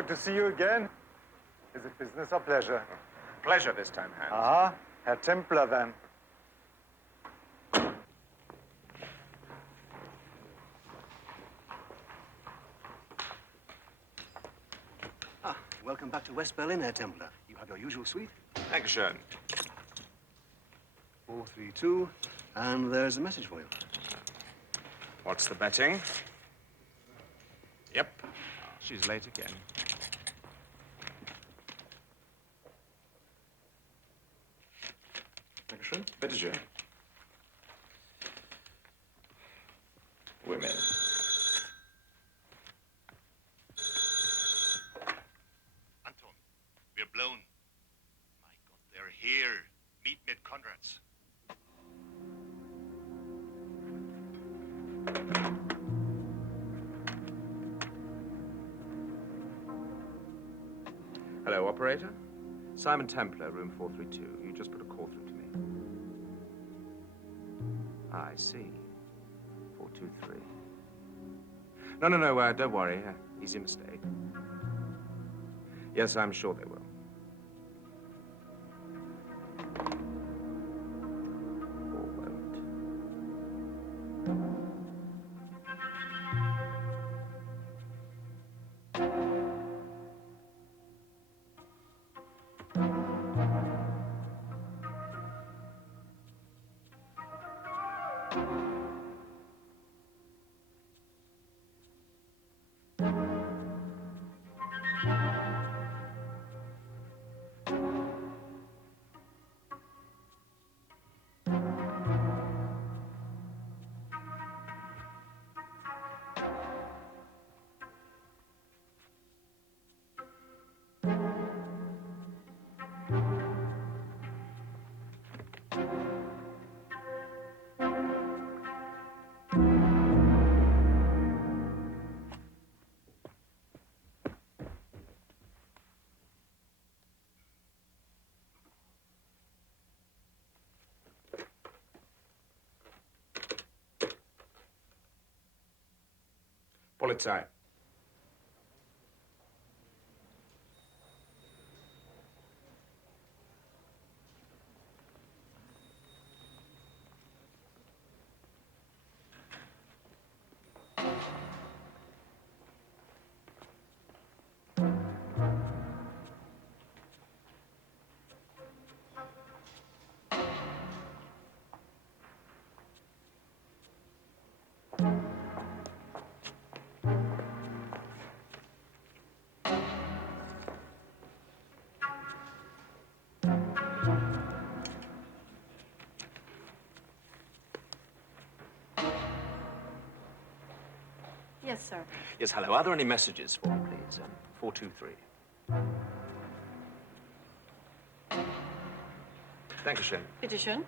Good to see you again. Is it business or pleasure? Pleasure this time, Hans. Ah, Herr Templar, then. Welcome back to West Berlin, Herr Templar. You have your usual suite? Dankeschön. 432, and there's a message for you. What's the betting? Yep. She's late again. Dankeschön. Bitteschön. Women. Anton, we're blown. My God, they're here. Meet me at Conrad's. Hello, operator. Simon Templar, room 432. You just put a call through to me. I see. 423. No, don't worry. Easy mistake. Yes, I'm sure they will. Or won't. Polizei. Yes, sir. Yes, hello. Are there any messages for me, please? 423. Dankeschön. Bitteschön.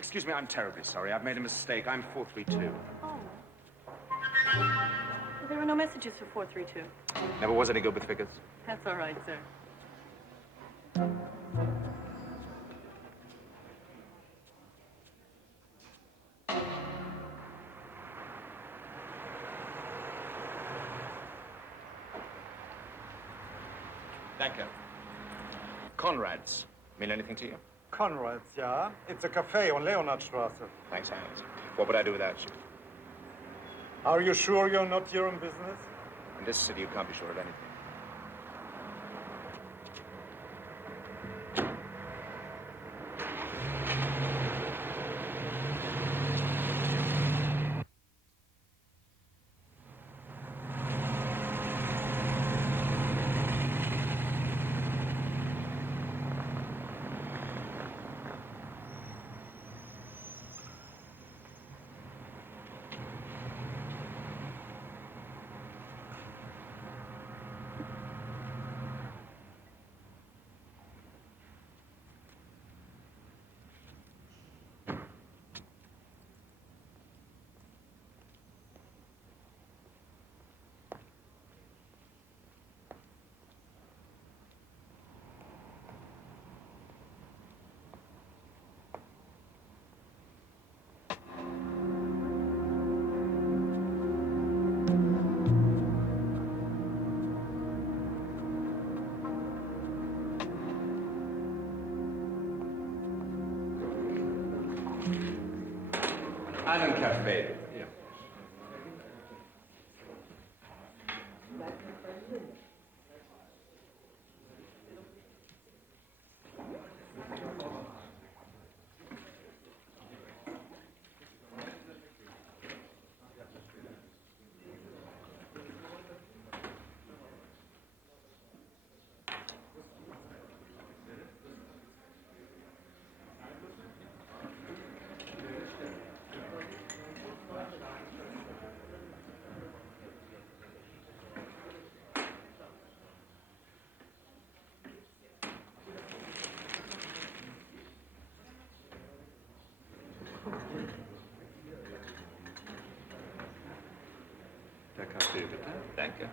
Excuse me, I'm terribly sorry. I've made a mistake. I'm 432. Oh. Well, there were no messages for 432. Never was any good with figures. That's all right, sir. Danke. Conrad's. Mean anything to you? Conrad's, yeah. It's a cafe on Leonardstraße. Thanks, Hans. What would I do without you? Are you sure you're not here in business? In this city, you can't be sure of anything. Einen Kaffee. Ja. Der Kaffee, bitte. Danke.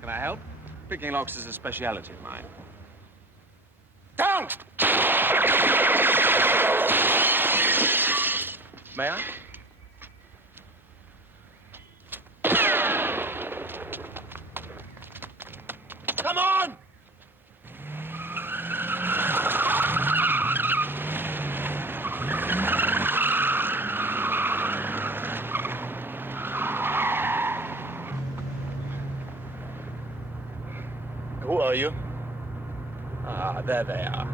Can I help? Picking locks is a speciality of mine. Down! May I? Come on! Who are you? Ah, there they are.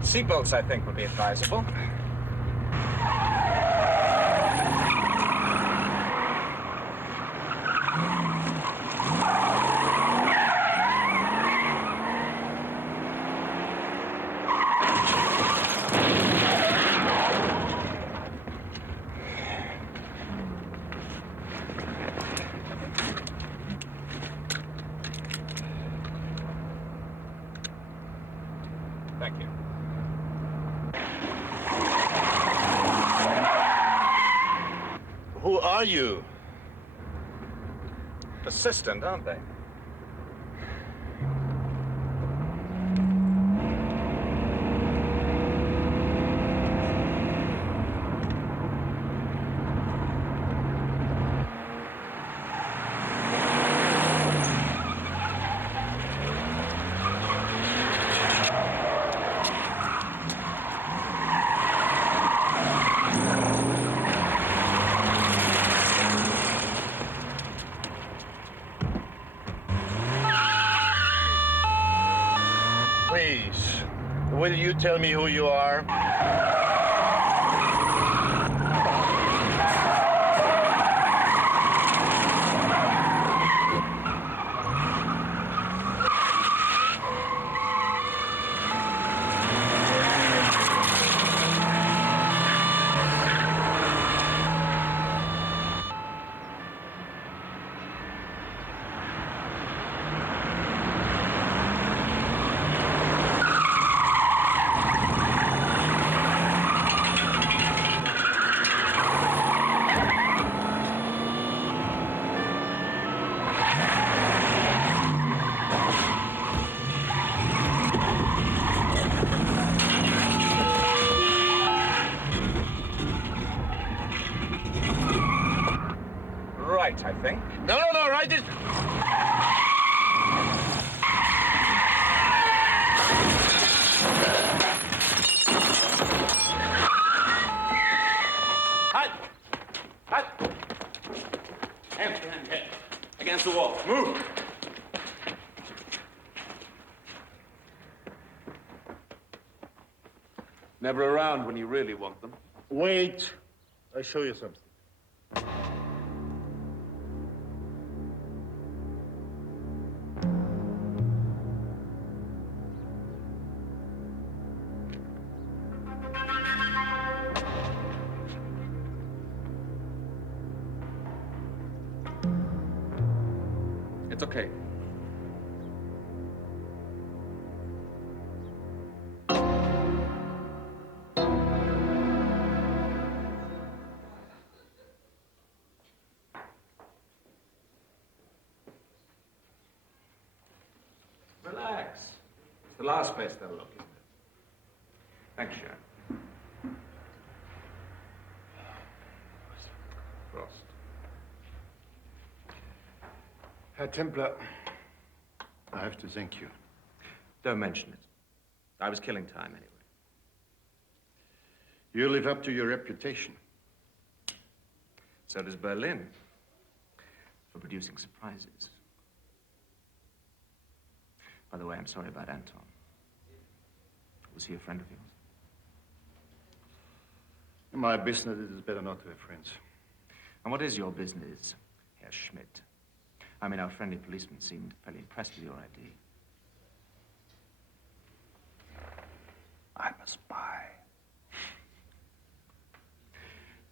Seatbelts, I think, would be advisable. Thank you. Who are you? Persistent, aren't they? Please, will you tell me who you are? Right, I think. No, right it. Halt! Halt! Hands behind your head. Against the wall. Move! Never around when you really want them. Wait, I'll show you something. It's okay. Relax. It's the last place they'll look, isn't it? Thanks, Sharon. Frost. Herr Templar, I have to thank you. Don't mention it. I was killing time anyway. You live up to your reputation. So does Berlin. For producing surprises. By the way, I'm sorry about Anton. Was he a friend of yours? In my business, it is better not to have friends. And what is your business, Herr Schmidt? I mean, our friendly policeman seemed fairly impressed with your ID. I'm a spy.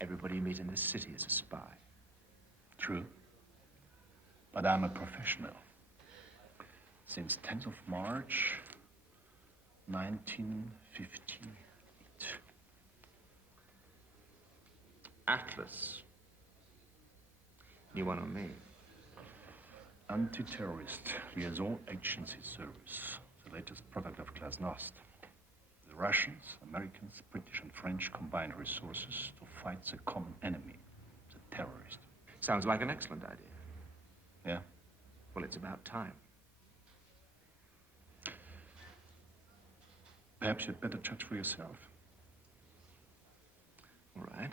Everybody you meet in this city is a spy. True. But I'm a professional. Since 10th of March, 1958. Atlas. New one on me. Anti-terrorist liaison agency service. The latest product of Glasnost. The Russians, Americans, British and French combined resources to fight the common enemy, the terrorist. Sounds like an excellent idea. Yeah? Well, it's about time. Perhaps you'd better judge for yourself. All right.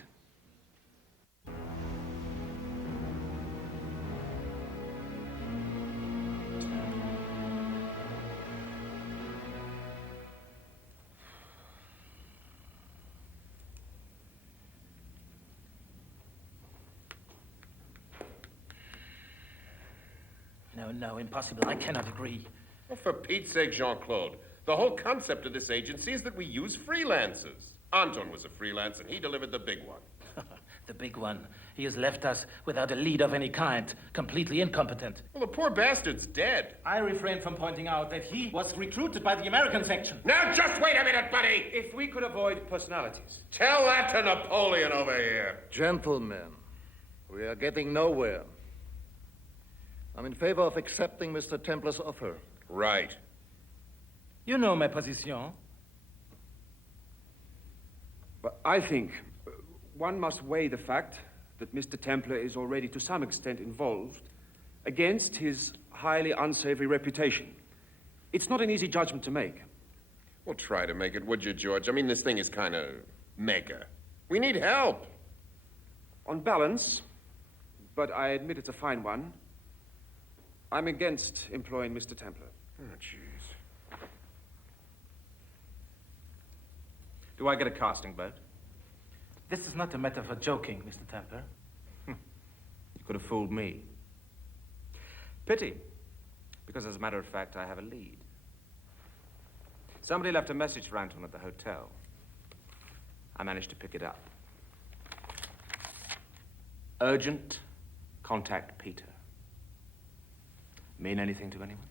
No, impossible. I cannot agree. Well, for Pete's sake, Jean-Claude, the whole concept of this agency is that we use freelancers. Anton was a freelance, and he delivered the big one. The big one. He has left us without a lead of any kind, completely incompetent. Well, the poor bastard's dead. I refrain from pointing out that he was recruited by the American section. Now, just wait a minute, buddy! If we could avoid personalities. Tell that to Napoleon over here. Gentlemen, we are getting nowhere. I'm in favor of accepting Mr. Templar's offer. Right. You know my position. But I think one must weigh the fact that Mr. Templar is already to some extent involved against his highly unsavory reputation. It's not an easy judgment to make. Well, try to make it, would you, George? I mean, this thing is kind of mega. We need help. On balance, but I admit it's a fine one, I'm against employing Mr. Templar. Oh, jeez. Do I get a casting vote? This is not a matter for joking, Mr. Templar. You could have fooled me. Pity, because as a matter of fact, I have a lead. Somebody left a message for Anton at the hotel. I managed to pick it up. Urgent, contact Peter. Mean anything to anyone?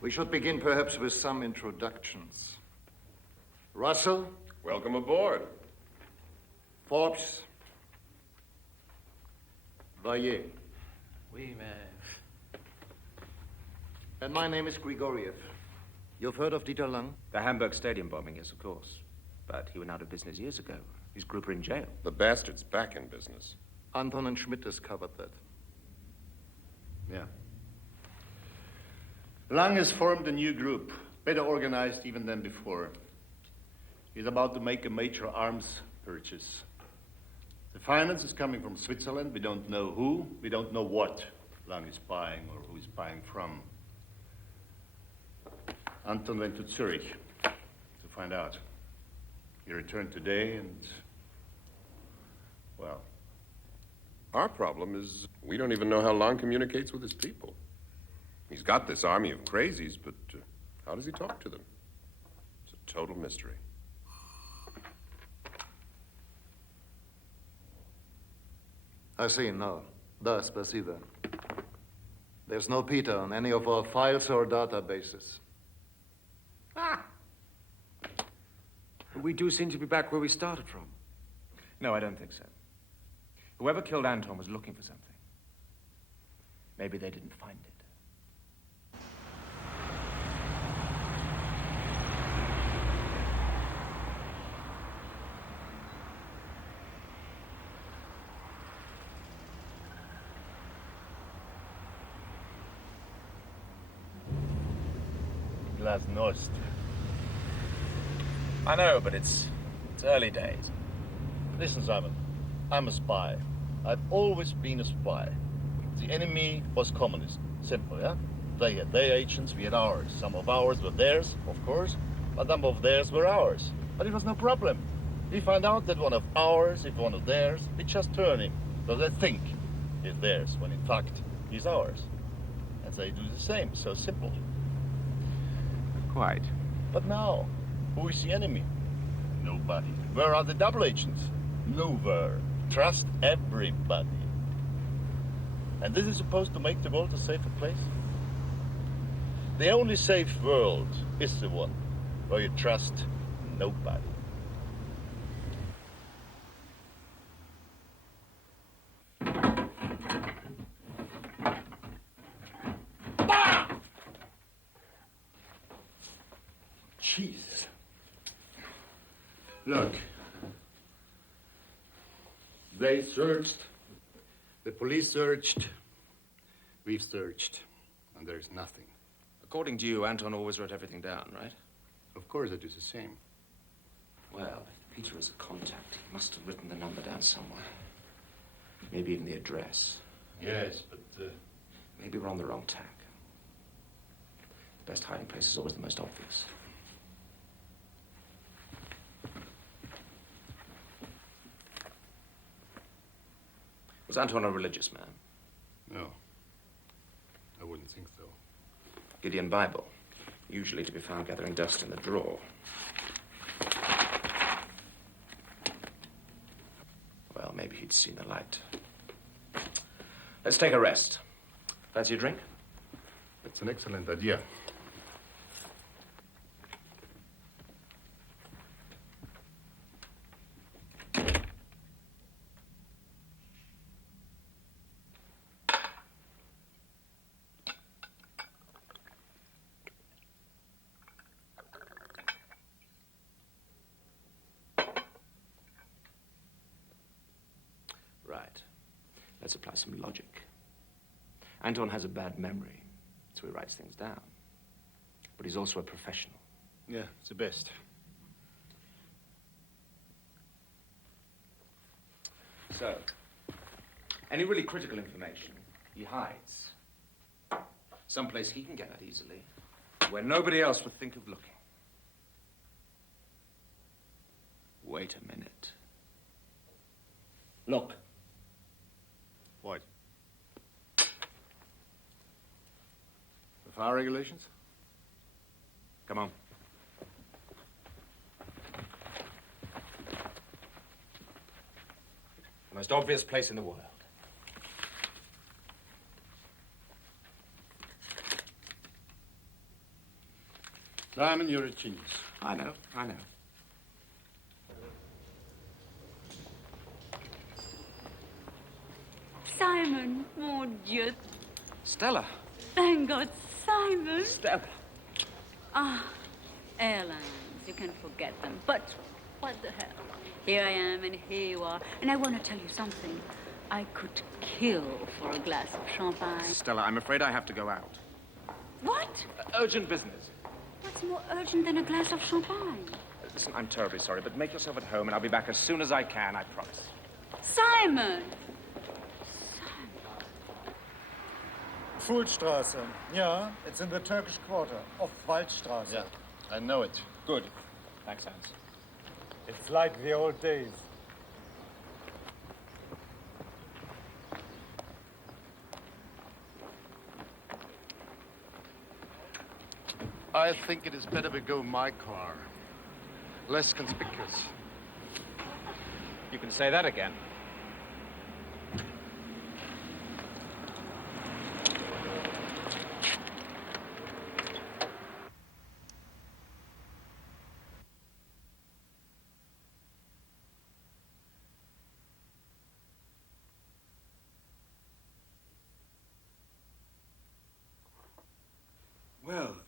We should begin perhaps with some introductions. Russell. Welcome aboard. Forbes. Valle. Oui, mais... And my name is Grigoriev. You've heard of Dieter Lang? The Hamburg Stadium bombing, yes, of course. But he went out of business years ago. His group are in jail. The bastard's back in business. Anton and Schmidt has covered that. Yeah. Lang has formed a new group, better organized even than before. He's about to make a major arms purchase. The finance is coming from Switzerland. We don't know who, we don't know what Lang is buying or who is buying from. Anton went to Zurich to find out. He returned today and, well... Our problem is we don't even know how Lang communicates with his people. He's got this army of crazies, but how does he talk to them? It's a total mystery. I see, no. Da, spasiba. There's no Peter on any of our files or databases. We do seem to be back where we started from. No, I don't think so. Whoever killed Anton was looking for something. Maybe they didn't find it. Glasnost. I know, but it's early days. Listen, Simon. I'm a spy. I've always been a spy. The enemy was communist. Simple, yeah? They had their agents, we had ours. Some of ours were theirs, of course, but some of theirs were ours. But it was no problem. We found out that one of ours, if one of theirs, we just turn him. So they think he's theirs, when in fact, he's ours. And they do the same, so simple. Quite. But now, who is the enemy? Nobody. Where are the double agents? Nowhere. Trust everybody. And this is supposed to make the world a safer place? The only safe world is the one where you trust nobody. Jesus. Look. They searched. The police searched. We've searched. And there's nothing. According to you, Anton always wrote everything down, right? Of course I do the same. Well, if Peter is a contact, he must have written the number down somewhere. Maybe even the address. Yes, but... Maybe we're on the wrong tack. The best hiding place is always the most obvious. Was Anton a religious man? No. I wouldn't think so. Gideon Bible, usually to be found gathering dust in the drawer. Well, maybe he'd seen the light. Let's take a rest. Fancy a drink? That's an excellent idea. Right. Let's apply some logic. Anton has a bad memory, so he writes things down. But he's also a professional. Yeah, it's the best. So, any really critical information, he hides. Someplace he can get at easily, where nobody else would think of looking. Wait a minute. Look. What? The fire regulations? Come on. The most obvious place in the world. Simon, you're a genius. I know. Simon, mon Dieu. Stella. Thank God, Simon. Stella. Ah, airlines, you can forget them. But what the hell? Here I am and here you are. And I want to tell you something. I could kill for a glass of champagne. Stella, I'm afraid I have to go out. What? Urgent business. What's more urgent than a glass of champagne? Listen, I'm terribly sorry, but make yourself at home and I'll be back as soon as I can, I promise. Simon! Schulstraße. Yeah, it's in the Turkish quarter, off Waldstraße. Yeah, I know it. Good. Thanks, Hans. It's like the old days. I think it is better we go in my car. Less conspicuous. You can say that again.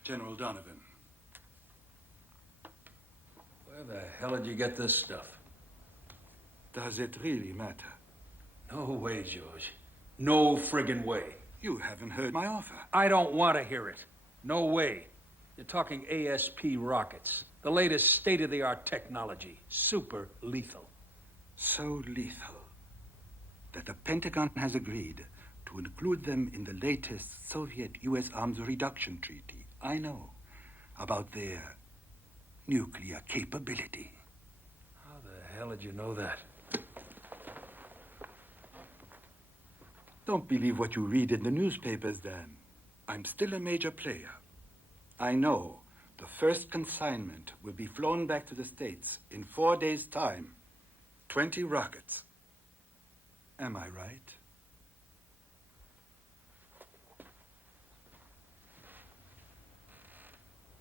General Donovan. Where the hell did you get this stuff? Does it really matter? No way, George. No friggin' way. You haven't heard my offer. I don't want to hear it. No way. You're talking ASP rockets. The latest state-of-the-art technology. Super lethal. So lethal that the Pentagon has agreed to include them in the latest Soviet-US arms reduction treaty. I know about their nuclear capability. How the hell did you know that? Don't believe what you read in the newspapers, Dan. I'm still a major player. I know the first consignment will be flown back to the States in 4 days' time. 20 rockets. Am I right?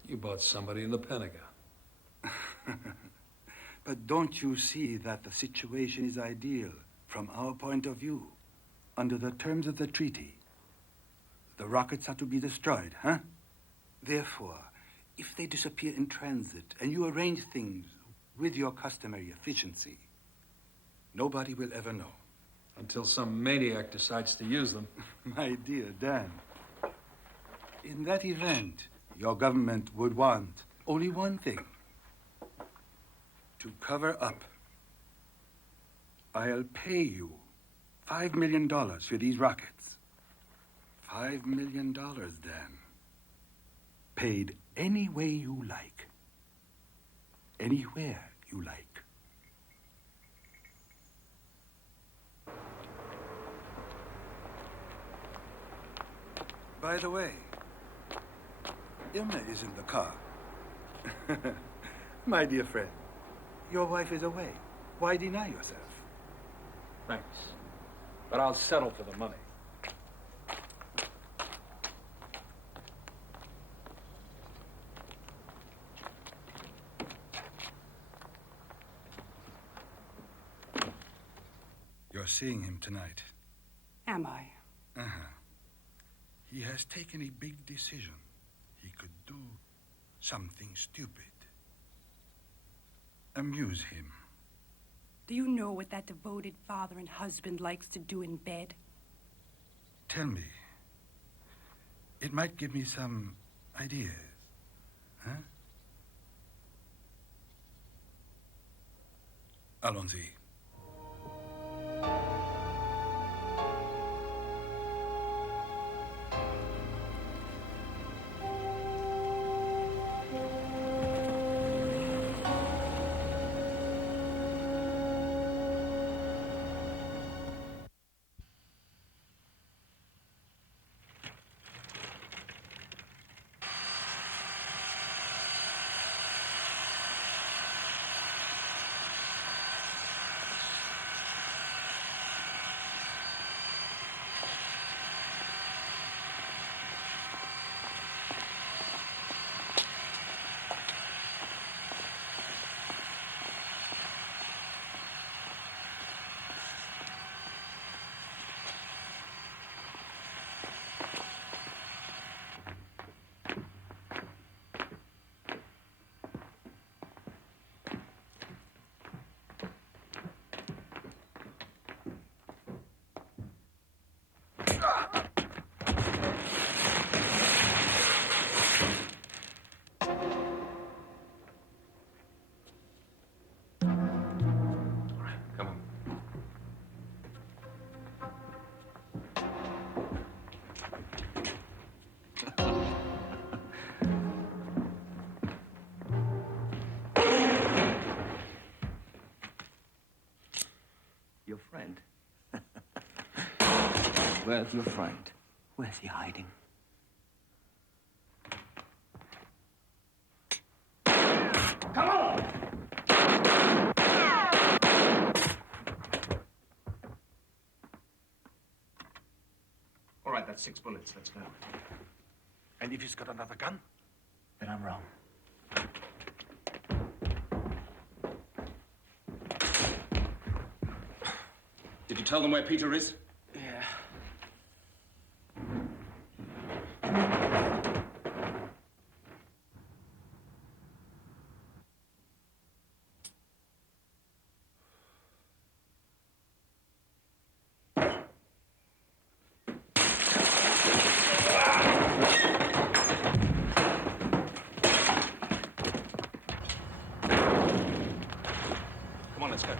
You bought somebody in the Pentagon. But don't you see that the situation is ideal from our point of view? Under the terms of the treaty, the rockets are to be destroyed, huh? Therefore, if they disappear in transit and you arrange things with your customary efficiency, nobody will ever know. Until some maniac decides to use them. My dear Dan, in that event, your government would want only one thing: to cover up. I'll pay you $5 million for these rockets. $5 million, Dan. Paid any way you like. Anywhere you like. By the way, Irma is in the car. My dear friend, your wife is away. Why deny yourself? Thanks. But I'll settle for the money. You're seeing him tonight. Am I? Uh-huh. He has taken a big decision. He could do something stupid. Amuse him. Do you know what that devoted father and husband likes to do in bed? Tell me. It might give me some ideas. Huh? Allons-y. Your friend? Where's your friend? Where's he hiding? Come on! All right, that's 6 bullets. Let's go. And if he's got another gun? Then I'm wrong. Did you tell them where Peter is? Yeah. Come on, let's go.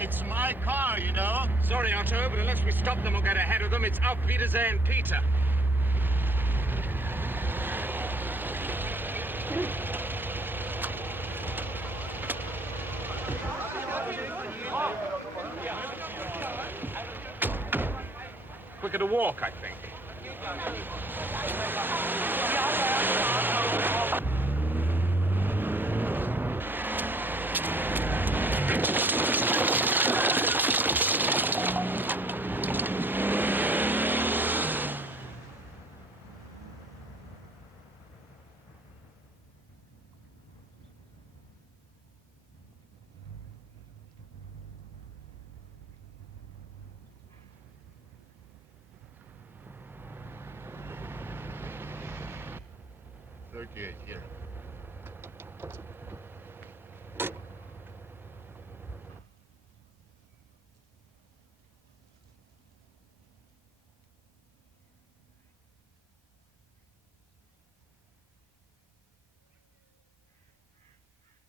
It's my car, you know. Sorry, Otto, but unless we stop them or get ahead of them, it's Auf Wiedersehen, Peter. Quicker to walk, I think. Here.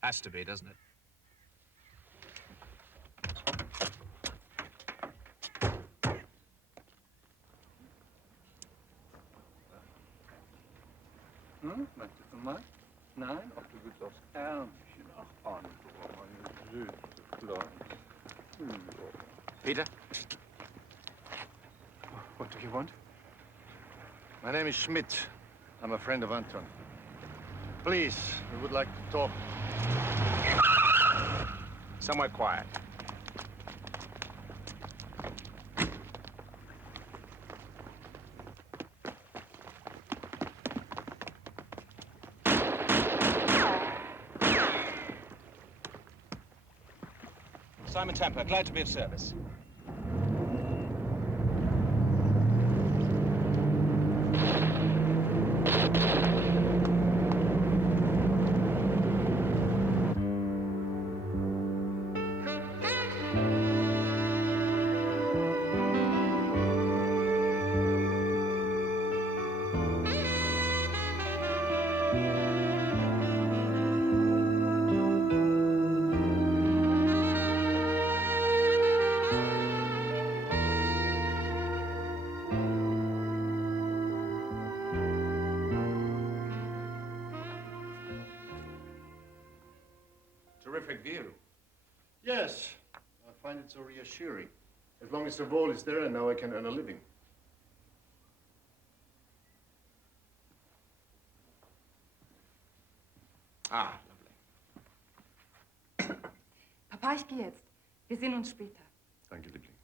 Has to be, doesn't it? Möchtest du mal? Nein? Ob du willst aufs Ärmchen. Ach, Anton, meine süße Kleine. Peter? What do you want? My name is Schmidt. I'm a friend of Anton. Please, we would like to talk. Somewhere quiet. Simon Templar, glad to be of service. Terrific view. Yes, I find it so reassuring. As long as the wall is there, and now I can earn a living. Ah, lovely. Papa, ich gehe jetzt. Wir sehen uns später. Danke, Liebling.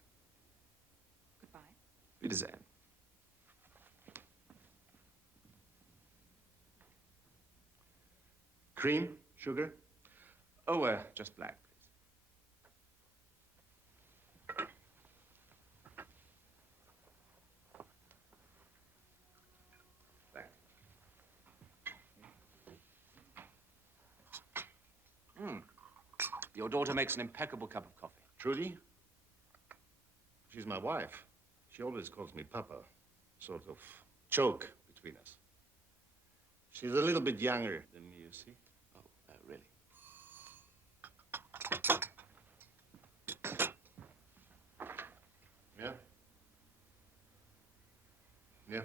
Goodbye. Wiedersehen. Cream? Sugar? Oh, just black, please. Thanks. Your daughter makes an impeccable cup of coffee. Trudy? She's my wife. She always calls me Papa. Sort of choke between us. She's a little bit younger than me, you see. Oh, really? Yeah? Yeah.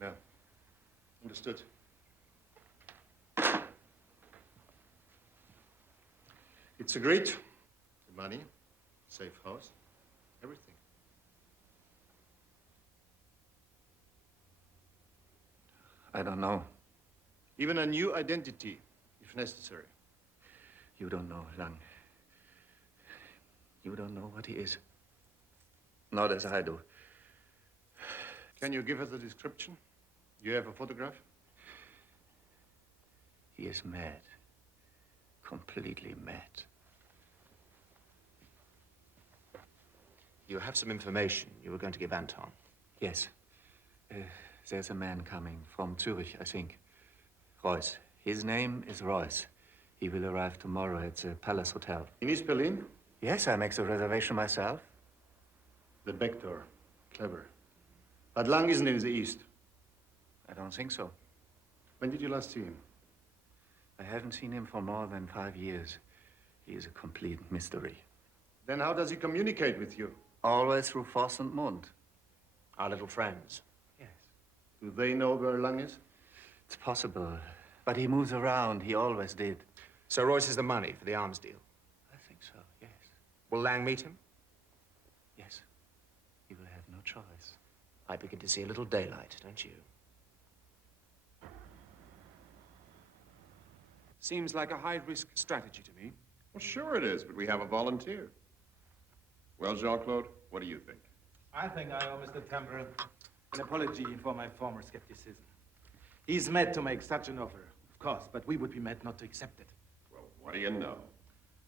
Yeah. Understood. It's agreed. The money, safe house, everything. I don't know. Even a new identity, if necessary. You don't know, Lang. You don't know what he is. Not as I do. Can you give us a description? You have a photograph? He is mad. Completely mad. You have some information you were going to give Anton. Yes. There's a man coming from Zurich, I think. Royce. His name is Royce. He will arrive tomorrow at the Palace Hotel. In East Berlin? Yes, I make the reservation myself. The back door. Clever. But Lang isn't in the East. I don't think so. When did you last see him? I haven't seen him for more than 5 years. He is a complete mystery. Then how does he communicate with you? Always through Voss and Mund. Our little friends. Yes. Do they know where Lang is? It's possible. But he moves around. He always did. So Royce is the money for the arms deal? I think so, yes. Will Lang meet him? Yes. He will have no choice. I begin to see a little daylight, don't you? Seems like a high-risk strategy to me. Well, sure it is, but we have a volunteer. Well, Jean-Claude, what do you think? I think I owe Mr. Templar an apology for my former skepticism. He's mad to make such an offer, of course, but we would be mad not to accept it. Well, what do you know?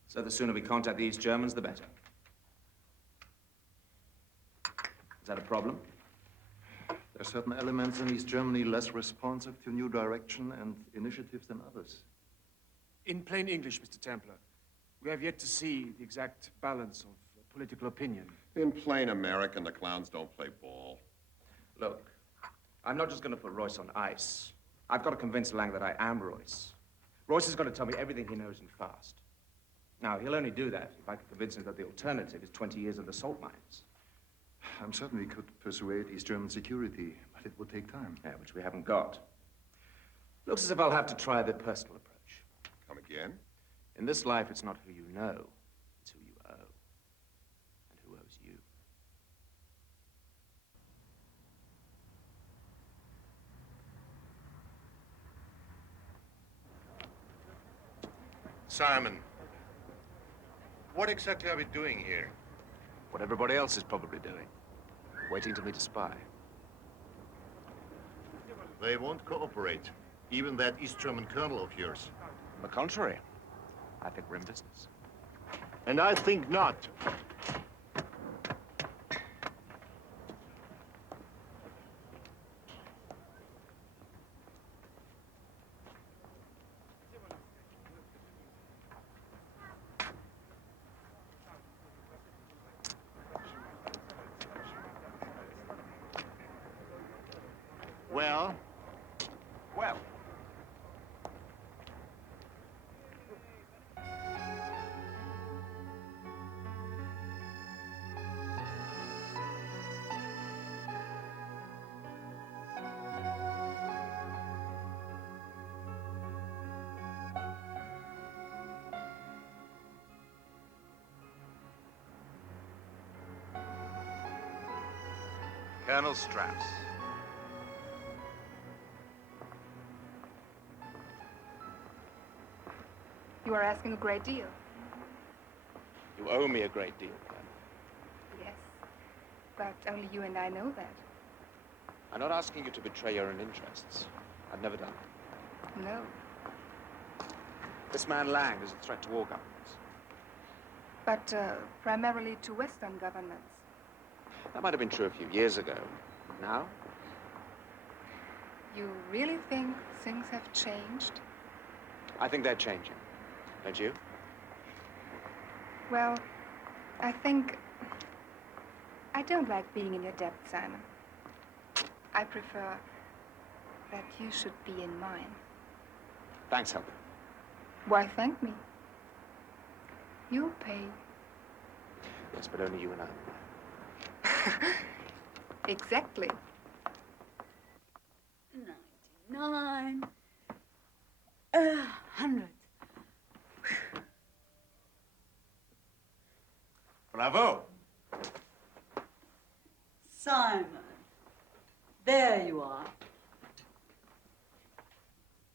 So the sooner we contact the East Germans, the better. Is that a problem? There are certain elements in East Germany less responsive to new direction and initiatives than others. In plain English, Mr. Templar, we have yet to see the exact balance of political opinion. In plain American, the clowns don't play ball. Look, I'm not just going to put Royce on ice. I've got to convince Lang that I am Royce. Royce is going to tell me everything he knows and fast. Now, he'll only do that if I can convince him that the alternative is 20 years of the salt mines. I'm certain we could persuade East German security, but it would take time. Yeah, which we haven't got. Looks as if I'll have to try the personal approach. Come again? In this life, it's not who you know, it's who you owe. And who owes you. Simon, what exactly are we doing here? What everybody else is probably doing. Waiting to meet a spy. They won't cooperate. Even that East German colonel of yours. On the contrary, I think we're in business. And I think not. Well? Well. Colonel Strauss. You are asking a great deal. You owe me a great deal, Colonel. Yes. But only you and I know that. I'm not asking you to betray your own interests. I've never done it. No. This man Lang is a threat to all governments. But primarily to Western governments. That might have been true a few years ago. Now? You really think things have changed? I think they're changing. Don't you? Well, I think I don't like being in your debt, Simon. I prefer that you should be in mine. Thanks, Helga. Why thank me? You'll pay. Yes, but only you and I. Exactly. 99. 100. Bravo! Simon, there you are.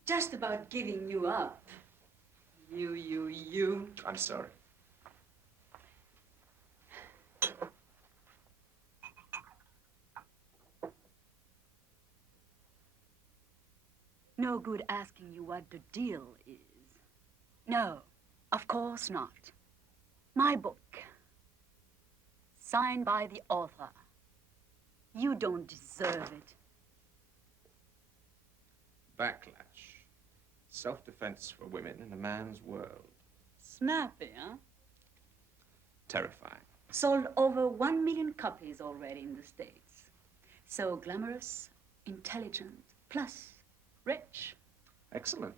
Just about giving you up. You. I'm sorry. No good asking you what the deal is. No, of course not. My book, signed by the author. You don't deserve it. Backlash. Self-defense for women in a man's world. Snappy, huh? Terrifying. Sold over 1 million copies already in the States. So glamorous, intelligent, plus rich. Excellent.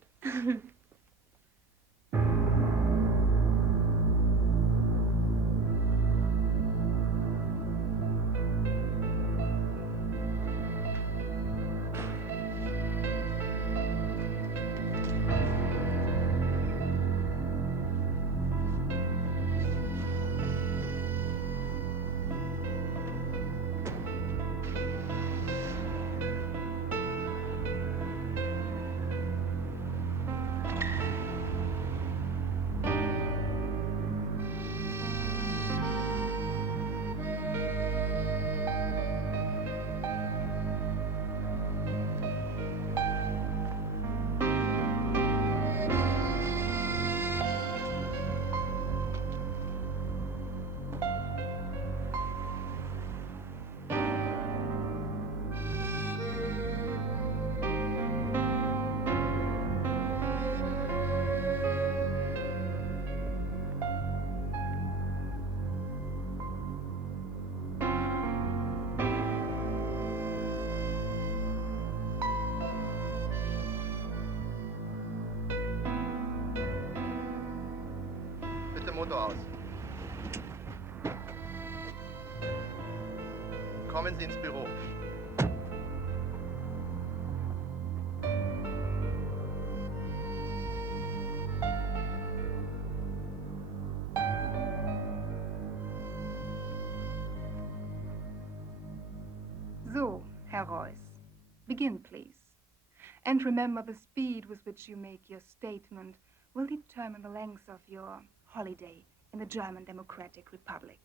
Bitte Motor aus. Kommen Sie ins Büro. So, Herr Royce, begin, please. And remember, the speed with which you make your statement will determine the length of your holiday in the German Democratic Republic.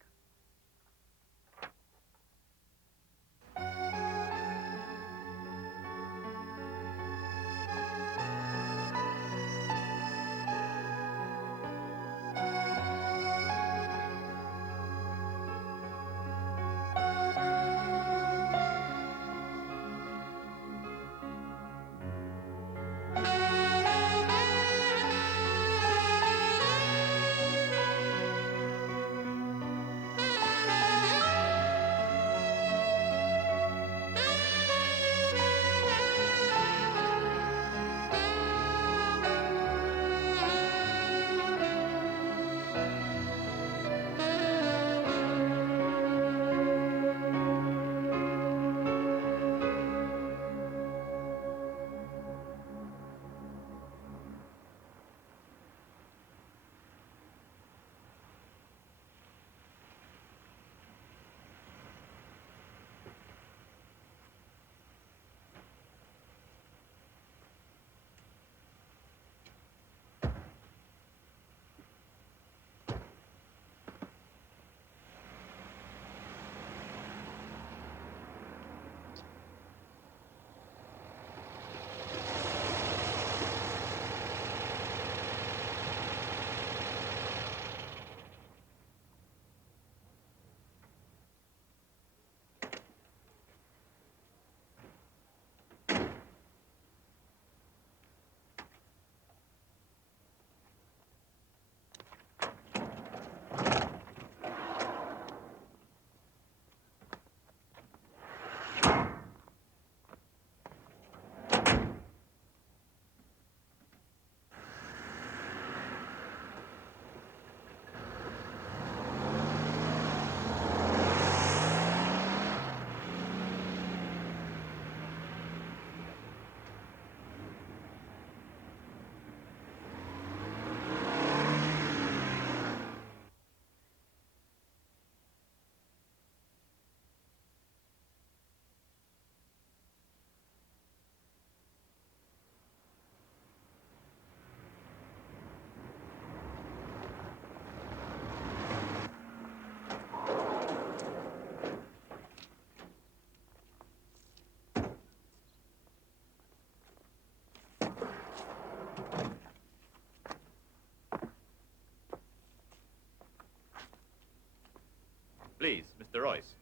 Mr. Royce.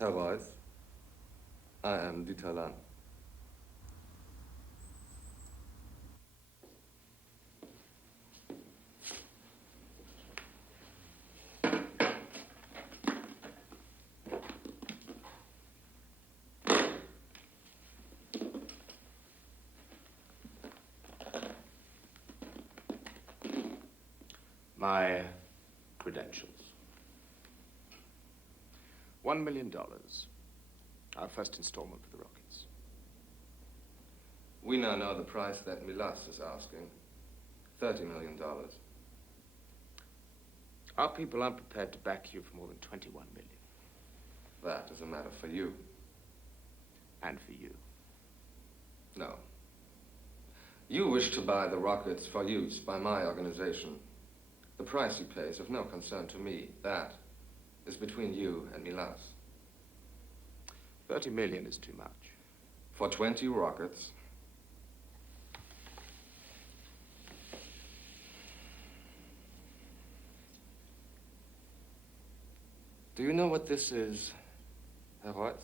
Herr Royce, I am Dieter Lang. My credentials. $1 million. Our first installment for the rockets. We now know the price that Milas is asking. $30 million. Our people aren't prepared to back you for more than 21 million. That is a matter for you. And for you. No. You wish to buy the rockets for use by my organization. The price you pay is of no concern to me. That is between you and Milas. 30 million is too much. For 20 rockets. Do you know what this is, Herr Royce?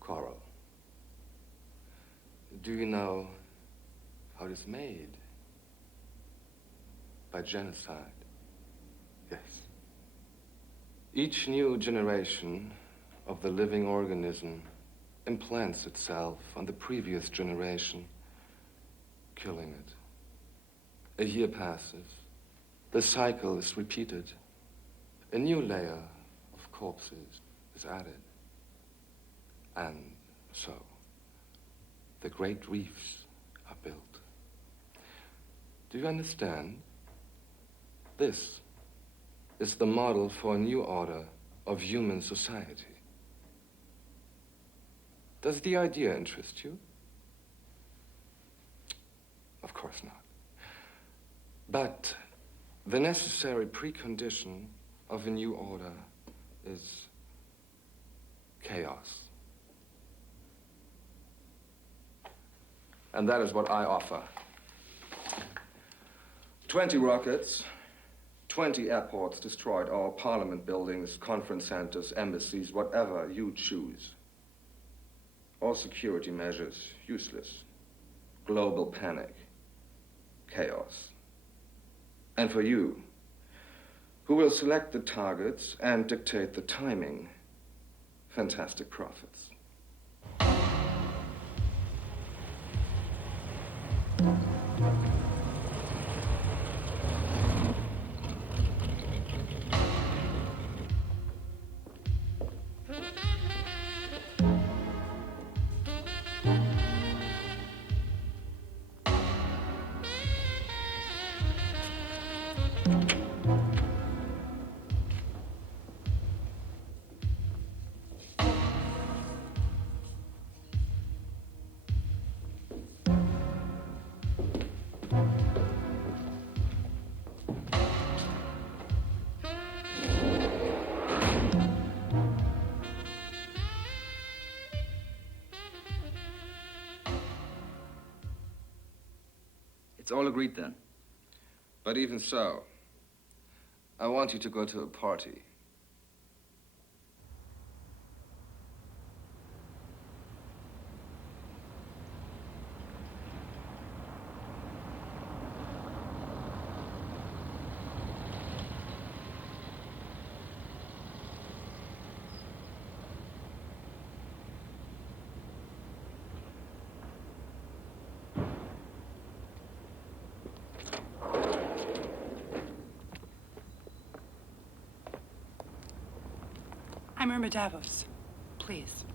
Coral. Do you know how it is made? By genocide. Yes. Each new generation of the living organism implants itself on the previous generation, killing it. A year passes. The cycle is repeated. A new layer of corpses is added. And so, the great reefs are built. Do you understand? This is the model for a new order of human society. Does the idea interest you? Of course not. But the necessary precondition of a new order is chaos. And that is what I offer. 20 rockets, 20 airports destroyed, all parliament buildings, conference centers, embassies, whatever you choose. All security measures useless. Global panic, chaos. And for you, who will select the targets and dictate the timing, fantastic profits. It's all agreed then. But even so, I want you to go to a party. I'm Irma Davos. Please.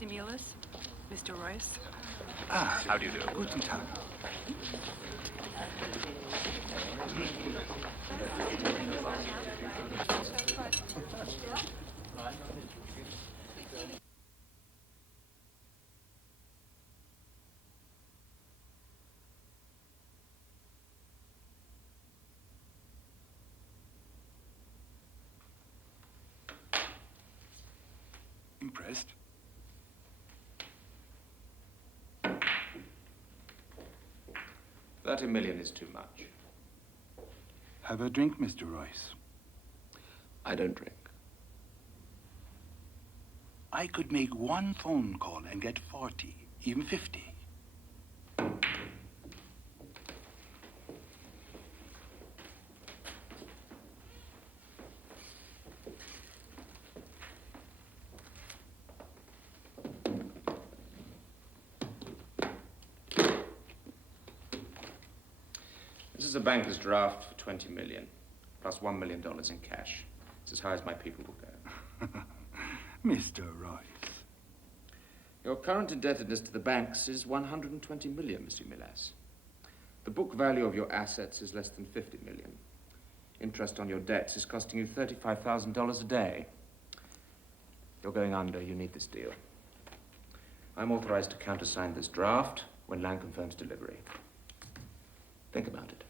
Mr. Mielis, Mr. Royce. Ah, how do you do? Guten Tag. Impressed? $30 million is too much. Have a drink, Mr. Royce. I don't drink. I could make one phone call and get 40, even 50. This is a banker's draft for $20 million, plus $1 million in cash. It's as high as my people will go. Mr. Royce. Your current indebtedness to the banks is $120 million, Mr. Milas. The book value of your assets is less than $50 million. Interest on your debts is costing you $35,000 a day. You're going under. You need this deal. I'm authorized to countersign this draft when Lang confirms delivery. Think about it.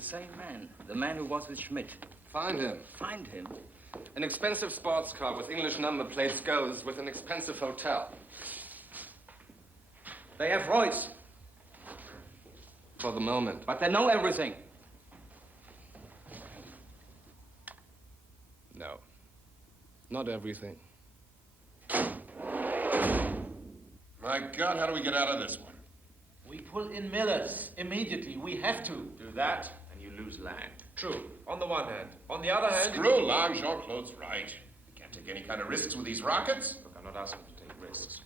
Same man. The man who was with Schmidt. Find him. Find him? An expensive sports car with English number plates goes with an expensive hotel. They have Royce. For the moment. But they know everything. No. Not everything. My God, how do we get out of this one? We pull in Millers immediately. We have to. Do that, and you lose Lang. True, on the one hand. On the other hand... Screw Lang, Jean-Claude's right. We can't take any kind of risks with these rockets. Look, I'm not asking you to take risks.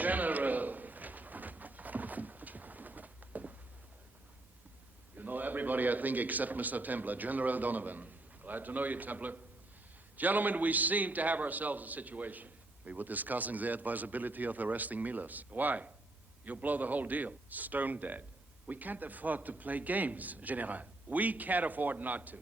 General. You know everybody, I think, except Mr. Templar, General Donovan. Glad to know you, Templar. Gentlemen, we seem to have ourselves a situation. We were discussing the advisability of arresting Millers. Why? You'll blow the whole deal. Stone dead. We can't afford to play games, General. We can't afford not to.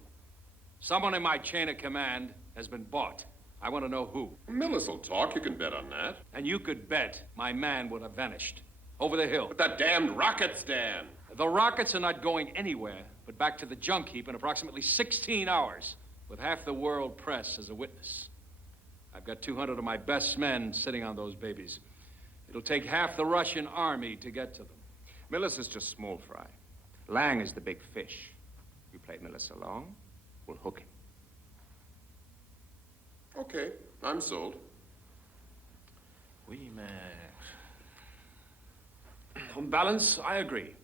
Someone in my chain of command has been bought. I want to know who. Millers will talk. You can bet on that. And you could bet my man would have vanished. Over the hill. But that damned rockets, Dan. The rockets are not going anywhere but back to the junk heap in approximately 16 hours, with half the world press as a witness. I've got 200 of my best men sitting on those babies. It'll take half the Russian army to get to them. Millis is just small fry. Lang is the big fish. You play Millis along, we'll hook him. Okay, I'm sold. Oui, mais... On balance, I agree.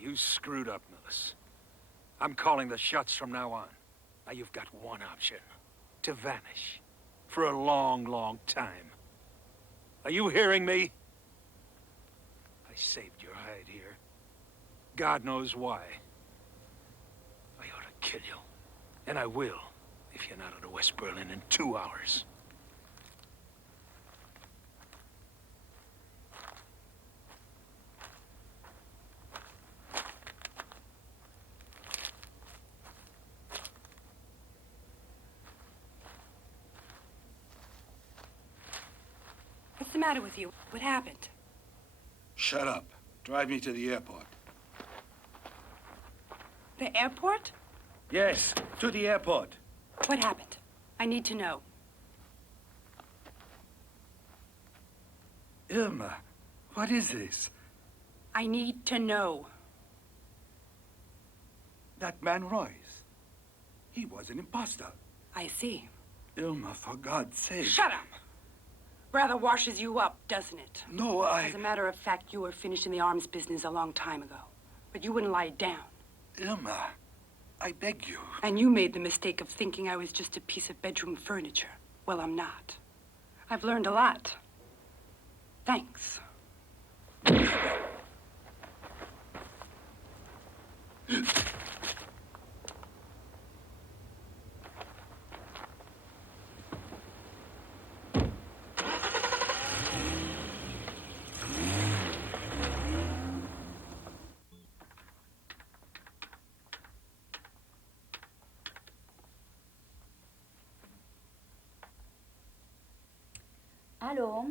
You screwed up, Millis. I'm calling the shots from now on. Now you've got one option. To vanish. For a long, long time. Are you hearing me? I saved your hide here. God knows why. I ought to kill you. And I will, if you're not out of West Berlin in 2 hours. What's the matter with you? What happened? Shut up. Drive me to the airport. The airport? Yes, to the airport. What happened? I need to know. Irma, what is this? I need to know. That man Royce. He was an imposter. I see. Irma, for God's sake. Shut up! Rather washes you up, doesn't it? No, As a matter of fact, you were finished in the arms business a long time ago. But you wouldn't lie down. Irma, I beg you. And you made the mistake of thinking I was just a piece of bedroom furniture. Well, I'm not. I've learned a lot. Thanks. Hallo?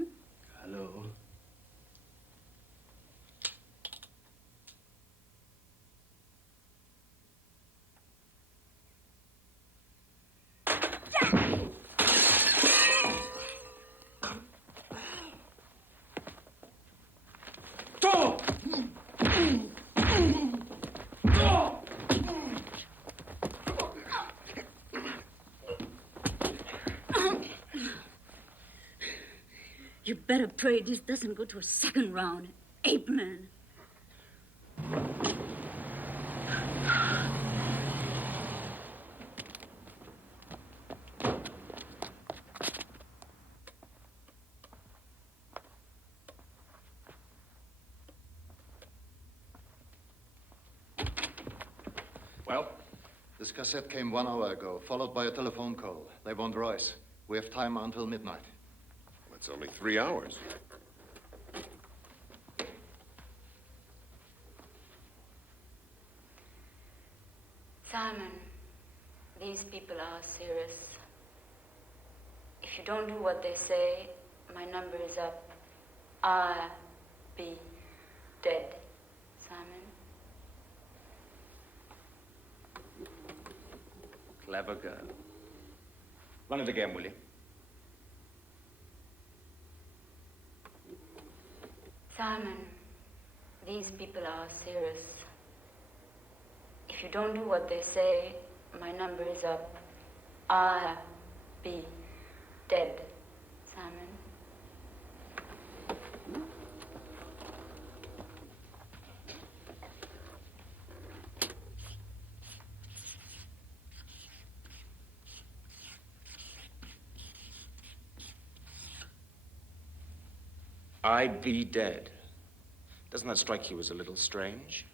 Hallo. You better pray this doesn't go to a second round. Ape man. Well? This cassette came 1 hour ago, followed by a telephone call. They want Royce. We have time until midnight. That's only 3 hours. Simon, these people are serious. If you don't do what they say, my number is up. I'll be dead, Simon. Clever girl. Run it again, will you? Simon, these people are serious. If you don't do what they say, my number is up. I'll be dead, Simon. I be dead. Doesn't that strike you as a little strange?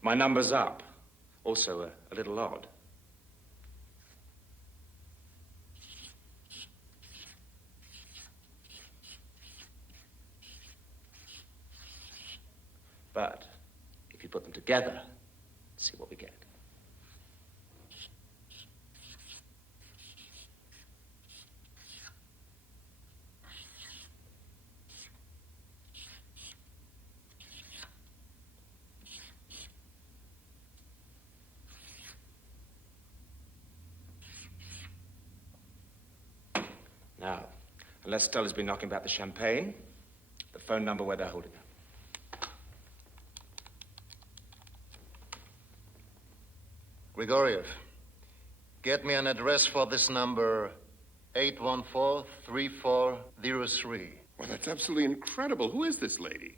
My number's up. Also a little odd. But if you put them together, see what we get. Now, unless Stella's been knocking back the champagne, the phone number where they're holding her. Grigoriev, get me an address for this number, 814-3403. Well, that's absolutely incredible. Who is this lady?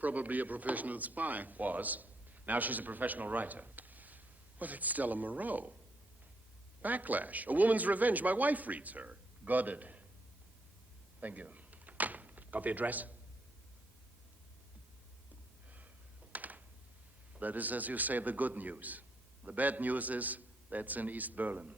Probably a professional spy. Was. Now she's a professional writer. Well, that's Stella Moreau. Backlash. A woman's revenge. My wife reads her. Got it. Thank you. Got the address? That is, as you say, the good news. The bad news is that's in East Berlin.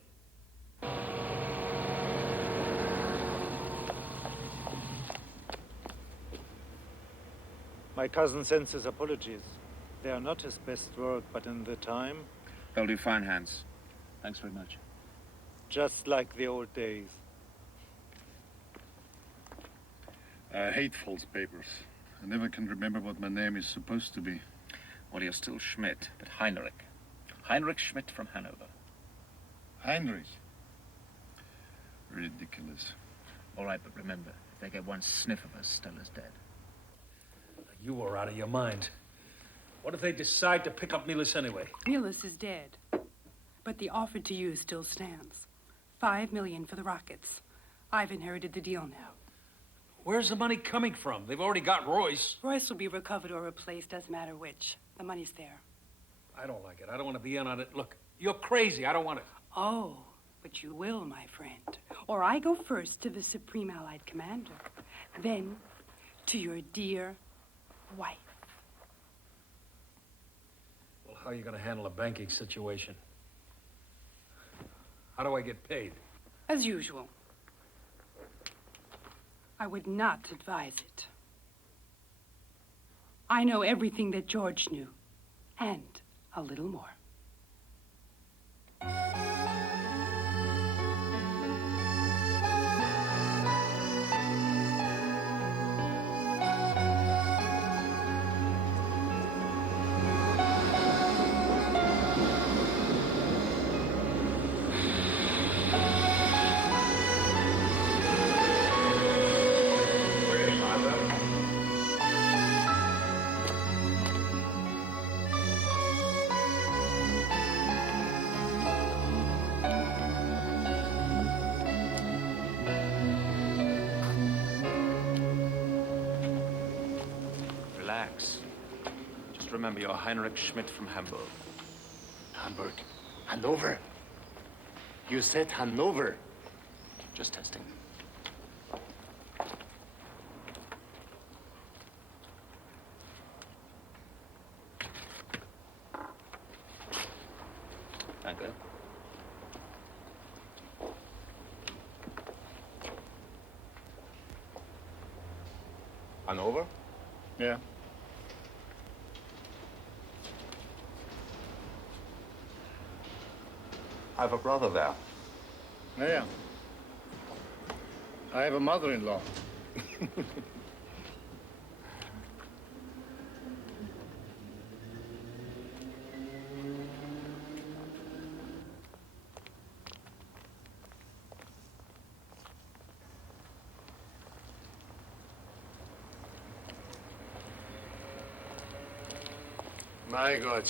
My cousin sends his apologies. They are not his best work, but in the time, They'll do fine, Hans. Thanks very much. just like the old days. I hate false papers. I never can remember what my name is supposed to be. Well, you're still Schmidt, but Heinrich. Heinrich Schmidt from Hanover. Heinrich. Ridiculous. All right, but remember, if they get one sniff of us, Stella's dead. You are out of your mind. What if they decide to pick up Milas anyway? Milas is dead, but the offer to you still stands. $5 million for the rockets. I've inherited the deal now. Where's the money coming from? They've already got Royce. Royce will be recovered or replaced, doesn't matter which. The money's there. I don't like it. I don't want to be in on it. Look, you're crazy. I don't want it. Oh, but you will, my friend. Or I go first to the Supreme Allied Commander, then to your dear wife. Well, how are you going to handle a banking situation? How do I get paid? As usual. I would not advise it. I know everything that George knew, and a little more. Relax. Just remember you're Heinrich Schmidt from Hamburg. Hamburg. Hanover. You said Hanover. Just testing. Danke. Hanover? Yeah. I have a brother there. Yeah. I have a mother-in-law. My God,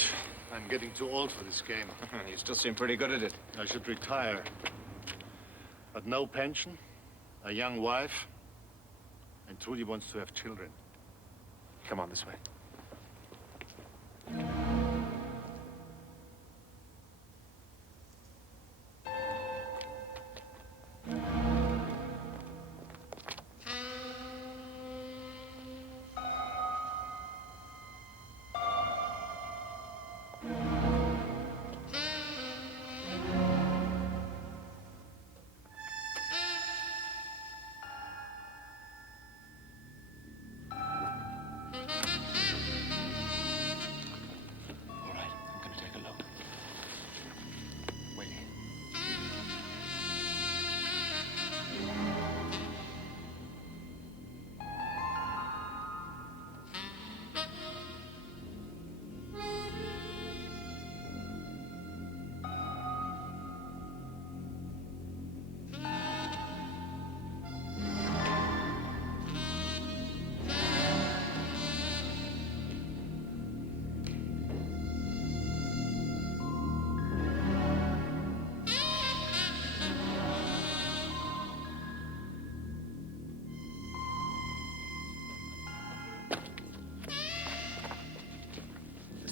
I'm getting too old for this game. You still seem pretty good at it. I should retire. But no pension, a young wife, and Trudy wants to have children. Come on, this way.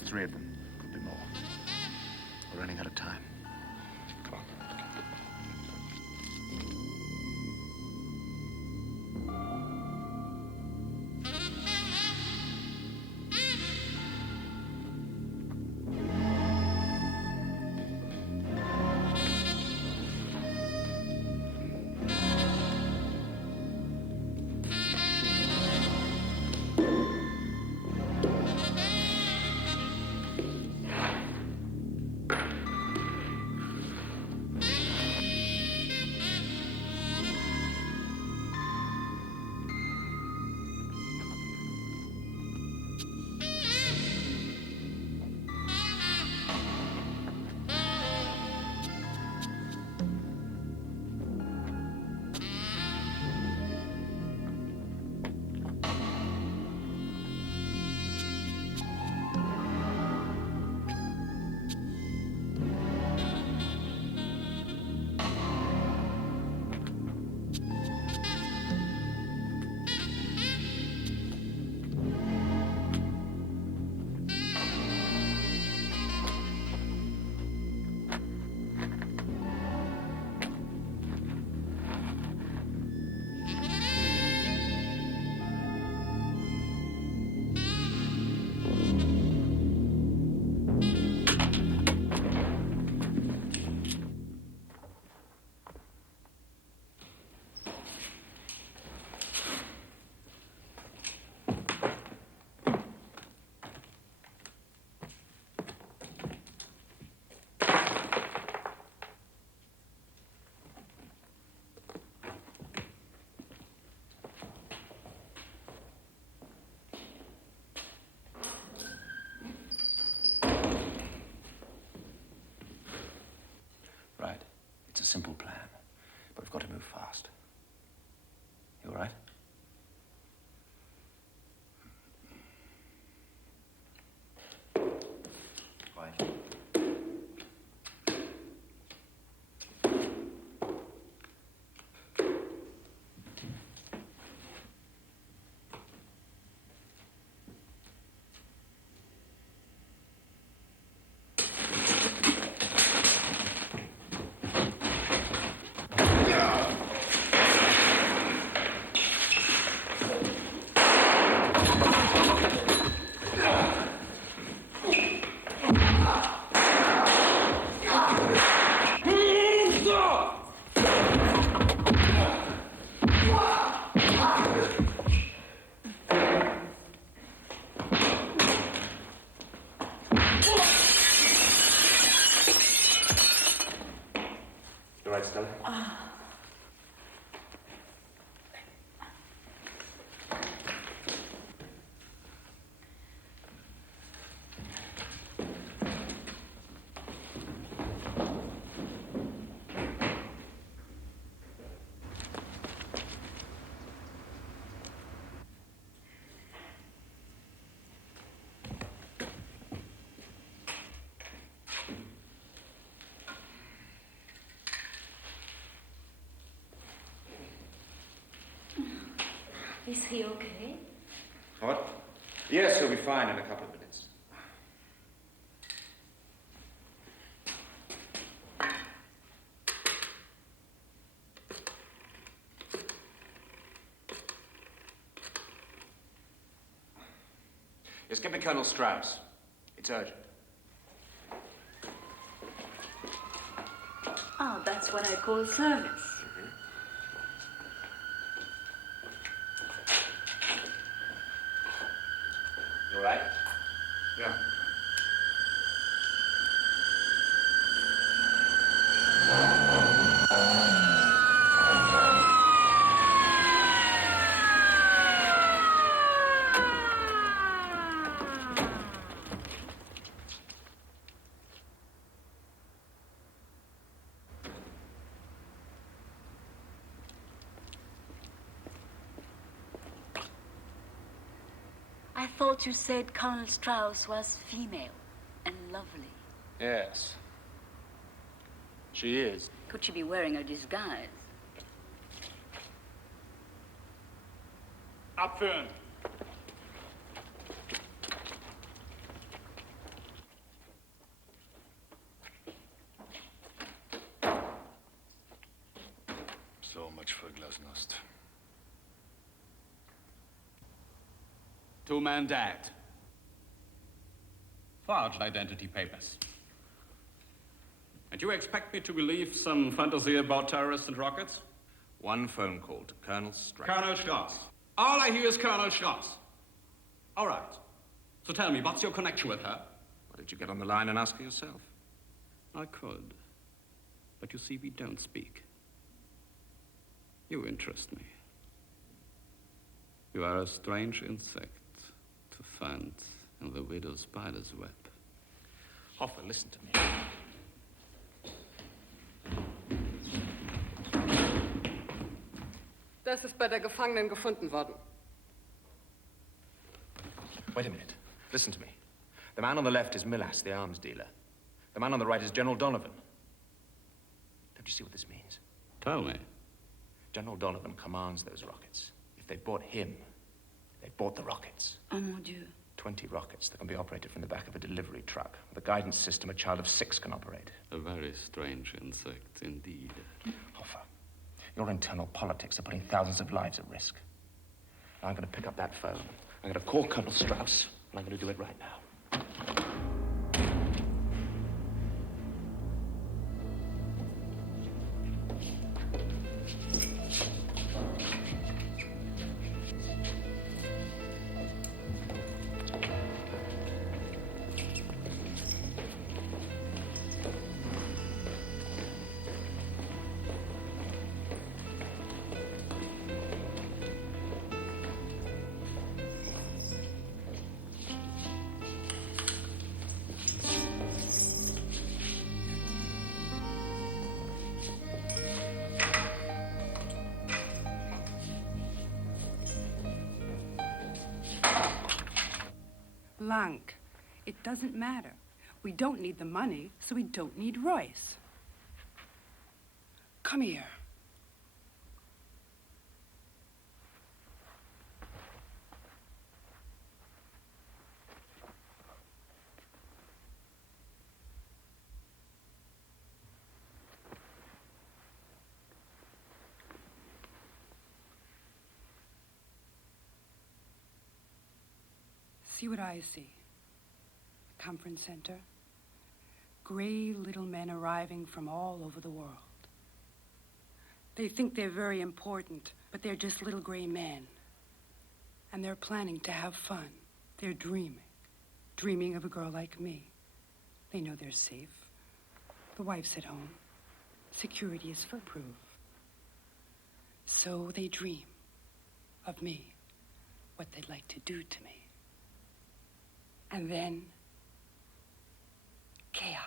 Three of them. Could be more. We're running out of time. Come on. Right. It's a simple plan, but we've got to move fast. You all right? Right. right, Stella? Is he okay? What? Yes, he'll be fine in a couple of minutes. Yes, give me Colonel Strauss. It's urgent. Oh, that's what I call service. You all right? Yeah. I thought you said Colonel Strauss was female and lovely. Yes. She is. Could she be wearing a disguise? Abführen. So much for Glasnost. Two-man dad. Forged identity papers. And you expect me to believe some fantasy about terrorists and rockets? One phone call to Colonel Strauss. Colonel Strauss. All I hear is Colonel Strauss. All right. So tell me, what's your connection with her? Why did you get on the line and ask her yourself? I could. But you see, we don't speak. You interest me. You are a strange insect to find in the widow spider's web. Hoffer, listen to me. Das ist bei der Gefangenen gefunden worden. Wait a minute. Listen to me. The man on the left is Millas, the arms dealer. The man on the right is General Donovan. Don't you see what this means? Tell me. General Donovan commands those rockets. If they bought him, they bought the rockets. Oh, mon Dieu. 20 rockets that can be operated from the back of a delivery truck. With a guidance system a child of 6 can operate. A very strange insect indeed. Hoffer, your internal politics are putting thousands of lives at risk. Now I'm going to pick up that phone. I'm going to call Colonel Strauss, and I'm going to do it right now. Blanc. It doesn't matter. We don't need the money, so we don't need Royce. Come here. See what I see. Conference center. Gray little men arriving from all over the world. They think they're very important, but they're just little gray men. And they're planning to have fun. They're dreaming of a girl like me. They know they're safe. The wife's at home. Security is foolproof. So they dream of me, what they'd like to do to me. And then, chaos.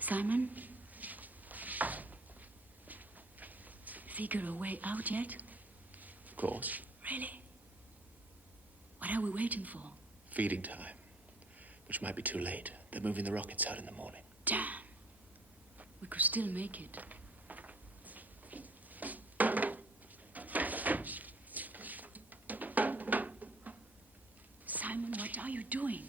Simon? Figure a way out yet? Of course. Really? What are we waiting for? Feeding time. Which might be too late. They're moving the rockets out in the morning. Damn. We could still make it. Simon, what are you doing?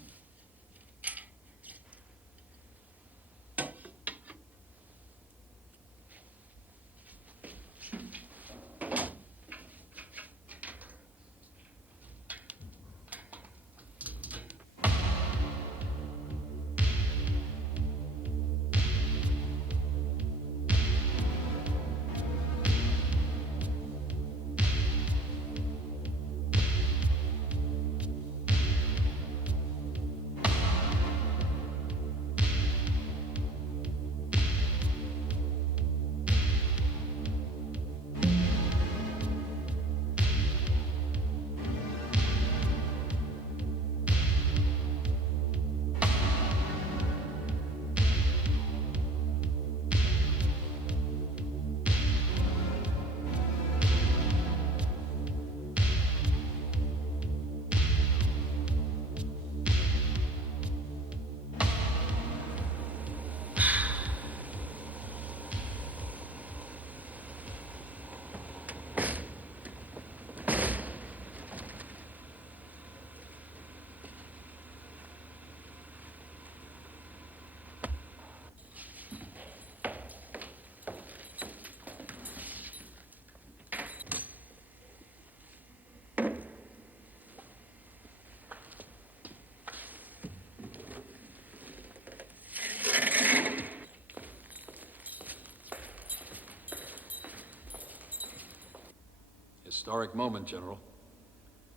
Historic moment, General.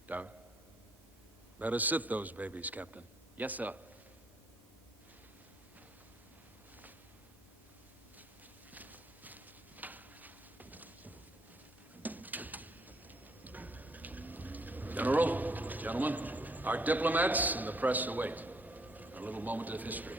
Down. Better sit those babies, Captain. Yes, sir. General, gentlemen, our diplomats and the press await. A little moment of history.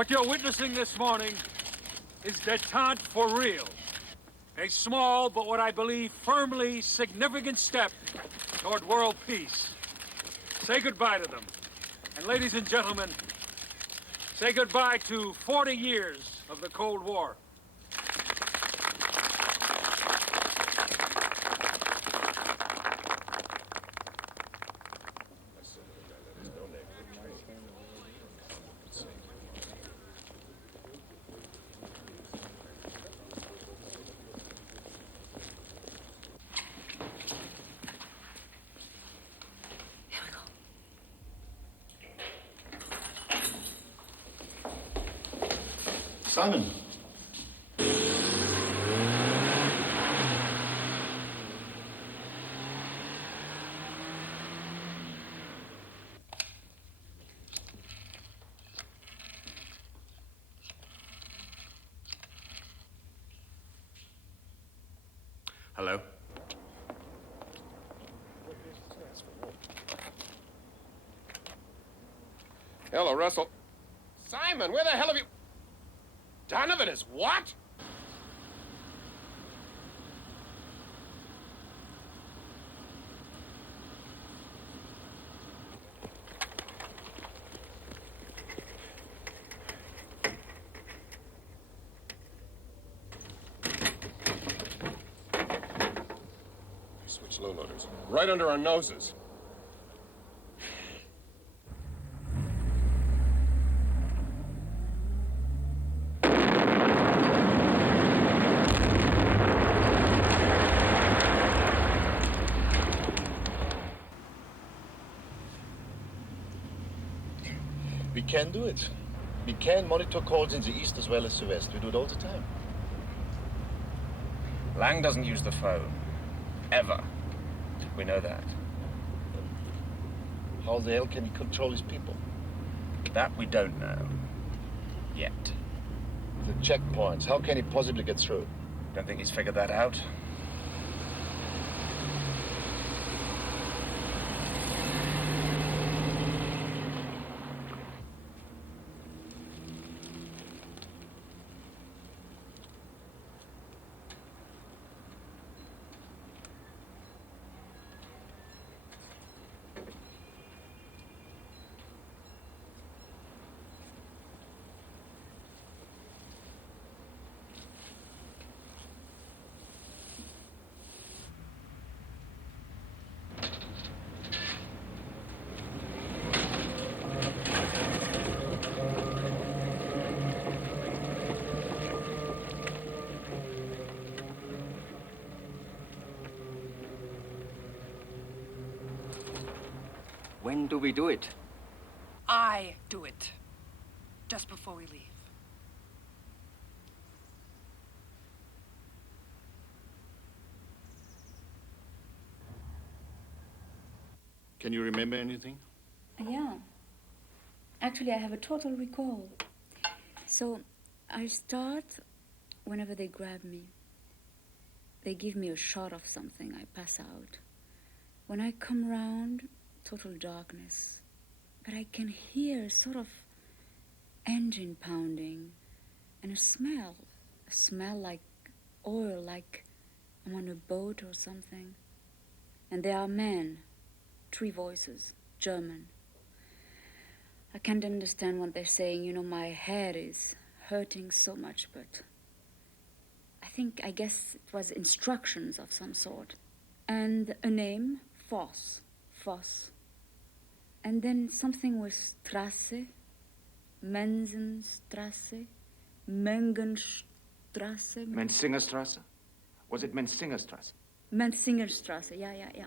What you're witnessing this morning is détente for real. A small, but what I believe firmly significant step toward world peace. Say goodbye to them. And ladies and gentlemen, say goodbye to 40 years of the Cold War. Simon. Hello? Hello, Russell. Simon, where the hell have you... Donovan is what? Switch low loaders. Right under our noses. We can do it. We can monitor calls in the east as well as the west. We do it all the time. Lang doesn't use the phone. Ever. We know that. How the hell can he control his people? That we don't know. Yet. The checkpoints. How can he possibly get through? Don't think he's figured that out. When do we do it? I do it. Just before we leave. Can you remember anything? Yeah. Actually, I have a total recall. So, I start whenever they grab me. They give me a shot of something, I pass out. When I come round, total darkness. But I can hear sort of engine pounding and a smell like oil, like I'm on a boat or something. And there are men, 3 voices, German. I can't understand what they're saying. You know, my head is hurting so much, but I guess it was instructions of some sort. And a name, Voss. And then something with Strasse, Mensenstrasse, Mengenstrasse. Mensingerstrasse? Was it Mensingerstrasse? Mensingerstrasse, yeah.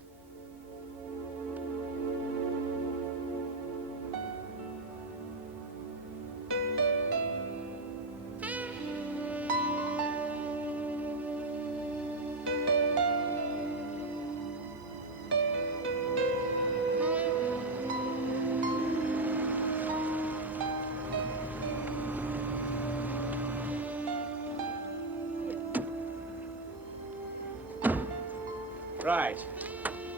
Right.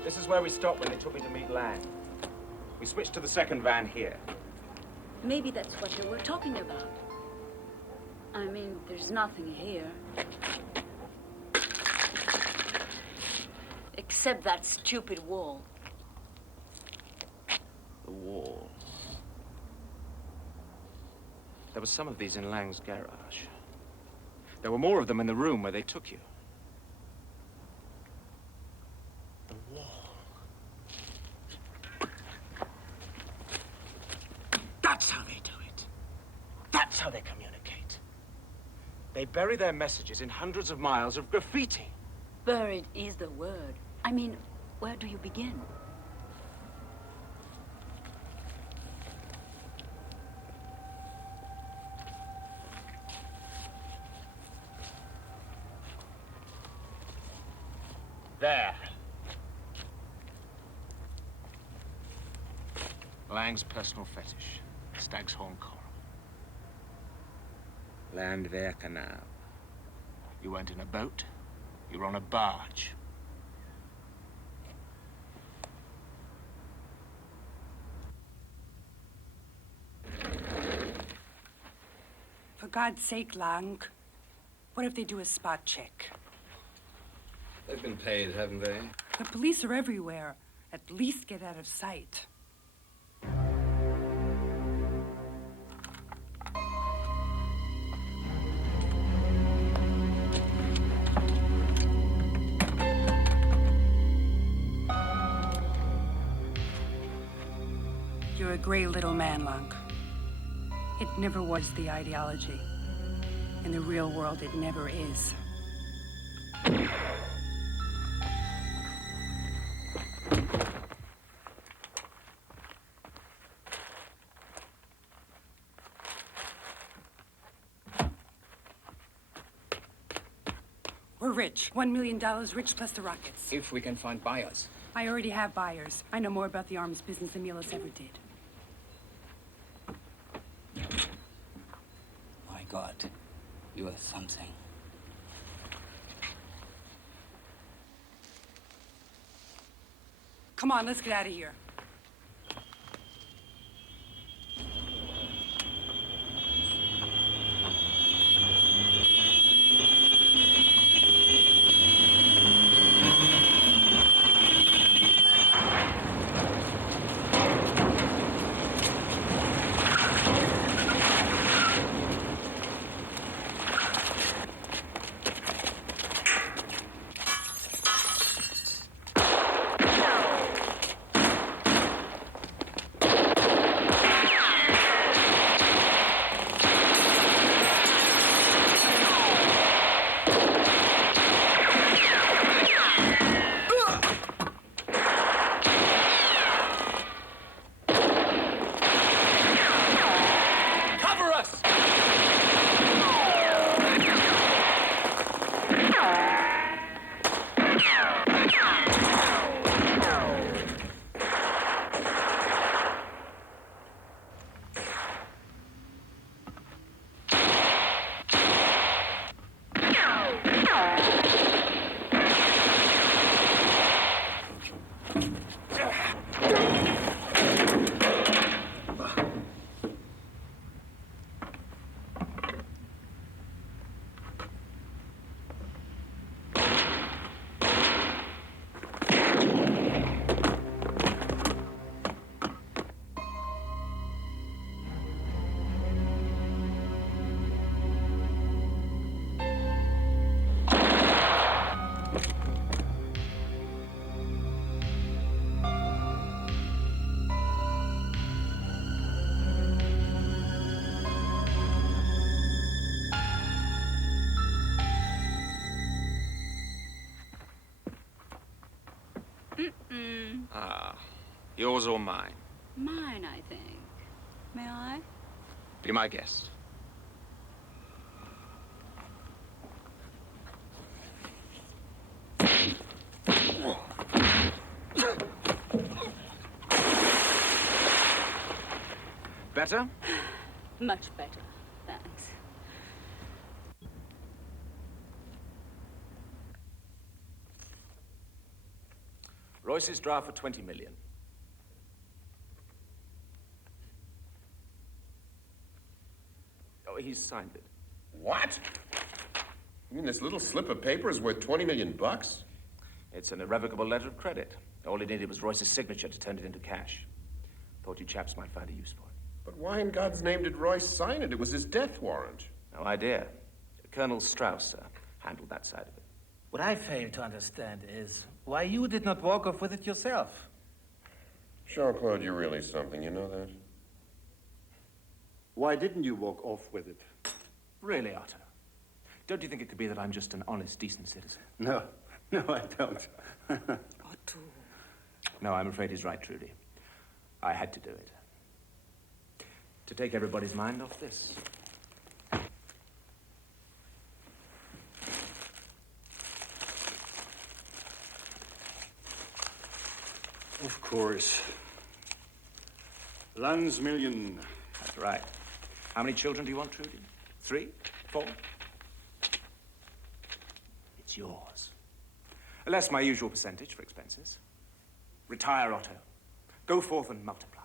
This is where we stopped when they took me to meet Lang. We switched to the second van here. Maybe that's what they were talking about. I mean, there's nothing here. Except that stupid wall. The wall. There were some of these in Lang's garage. There were more of them in the room where they took you. The wall. That's how they do it. That's how they communicate. They bury their messages in hundreds of miles of graffiti. Buried is the word. I mean, where do you begin? There. Lang's personal fetish, stag's horn coral. Landwehr Canal. You weren't in a boat, you were on a barge. For God's sake, Lang, what if they do a spot check? They've been paid, haven't they? The police are everywhere. At least get out of sight. You're a gray little man, Lang. It never was the ideology. In the real world, it never is. We're rich. $1 million rich plus the rockets. If we can find buyers. I already have buyers. I know more about the arms business than Milos ever did. My God, you are something. Come on, let's get out of here. Yours or mine? Mine, I think. May I? Be my guest. Better? Much better, thanks. Royce's draft for 20 million. Oh, he's signed it. What? You mean this little slip of paper is worth 20 million bucks? It's an irrevocable letter of credit. All it needed was Royce's signature to turn it into cash. Thought you chaps might find a use for it. But why in God's name did Royce sign it? It was his death warrant. No idea. Colonel Strauss handled that side of it. What I fail to understand is why you did not walk off with it yourself. Jean-Claude, you're really something, you know that? Why didn't you walk off with it? Really, Otto? Don't you think it could be that I'm just an honest, decent citizen? No, I don't. Otto. No, I'm afraid he's right, Trudy. I had to do it. To take everybody's mind off this. Of course. Lands million. That's right. How many children do you want, Trudy? 3? 4? It's yours. Less my usual percentage for expenses. Retire, Otto. Go forth and multiply.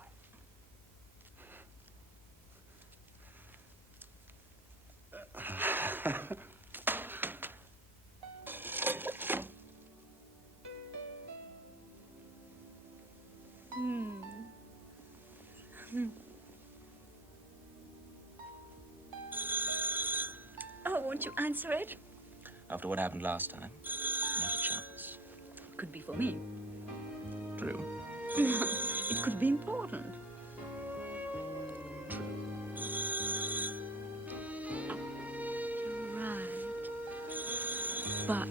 Oh, won't you answer it? After what happened last time, not a chance. Could be for me. True. It could be important. You're right. But